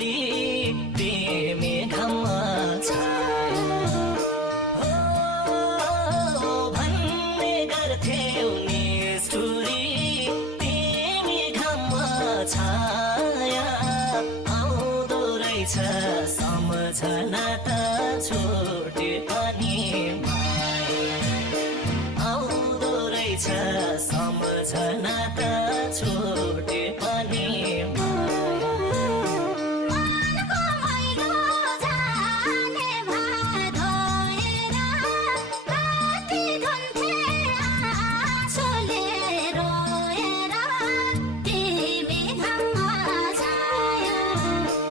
भोलि तिमी घाममा छाया हो भन्ने गर्थ्यौ निष्ठुरी तिमी घाममा छाया आउँदो रहेछ सम्झना त छुटे पनि